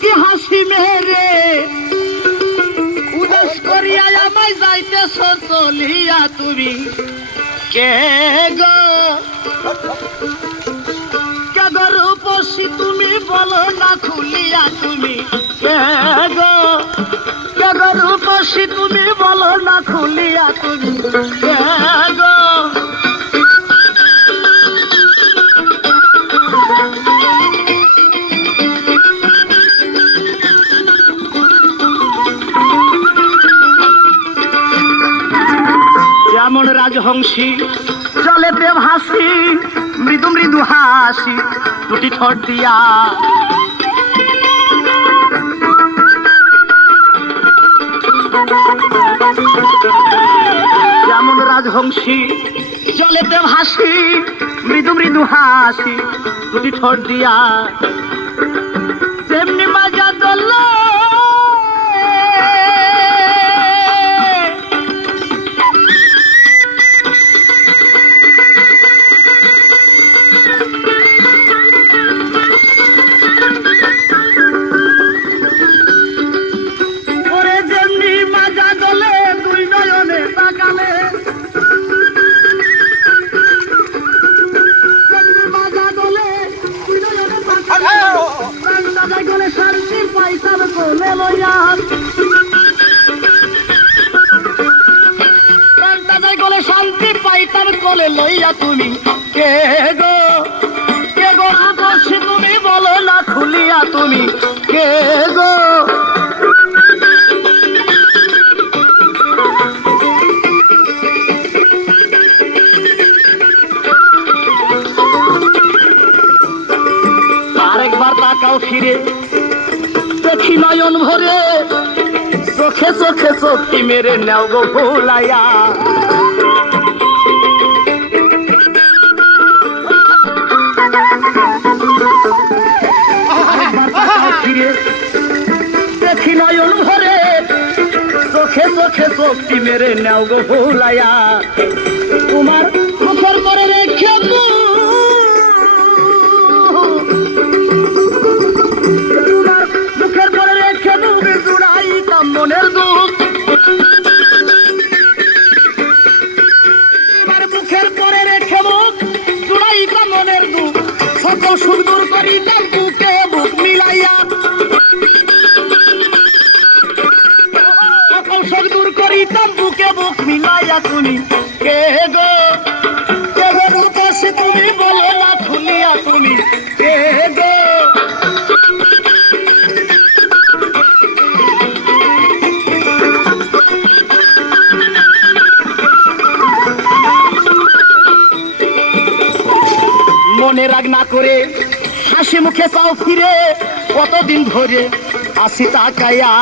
কি হাসি মেরে। উদাস করিয়া আমায় যাইতেছ, চলিয়া তুমি। কে গো? কে গো রূপসী তুমি বলো না, খুলিয়া তুমি। কে গো? কে গো রূপসী তুমি বলো না, খুলিয়া তুমি। যেমন রাজহংসী। চলে প্রেম হাসি, মৃদু মৃদু হাসি, দুটি ঠোঁট দিয়া। যেমন রাজহংসী চলে প্রেম হাসি, মৃদু মৃদু হাসি, দুটি ঠোঁট দিয়া। তেমনি মাজা দল কোলে লইয়া প্রাণ দাদা গলে শান্তি পাইতাম কোলে লইয়া তুমি। কে গো? কে গো? বসে তুমি বলো না, খুলিয়া তুমি। কে গো? ফিরে। দেখি নয়ন ভরে, চোখে চোখে চোখি মেরে নেও গো ভোলাইয়া। দেখি নয়ন ভরে, চোখে চোখে চোখটি মেরে নেও গো ভোলাইয়া। তোমার মুখের করে রেখে বুক মিলাইয়া তুমি কে গো? কে গো তুমি বলো না খুলিয়া তুমি কে গো? মনে রাগ না করে হাসি মুখে চাও ফিরে, কতদিন ধরে আসি তাকাইয়া।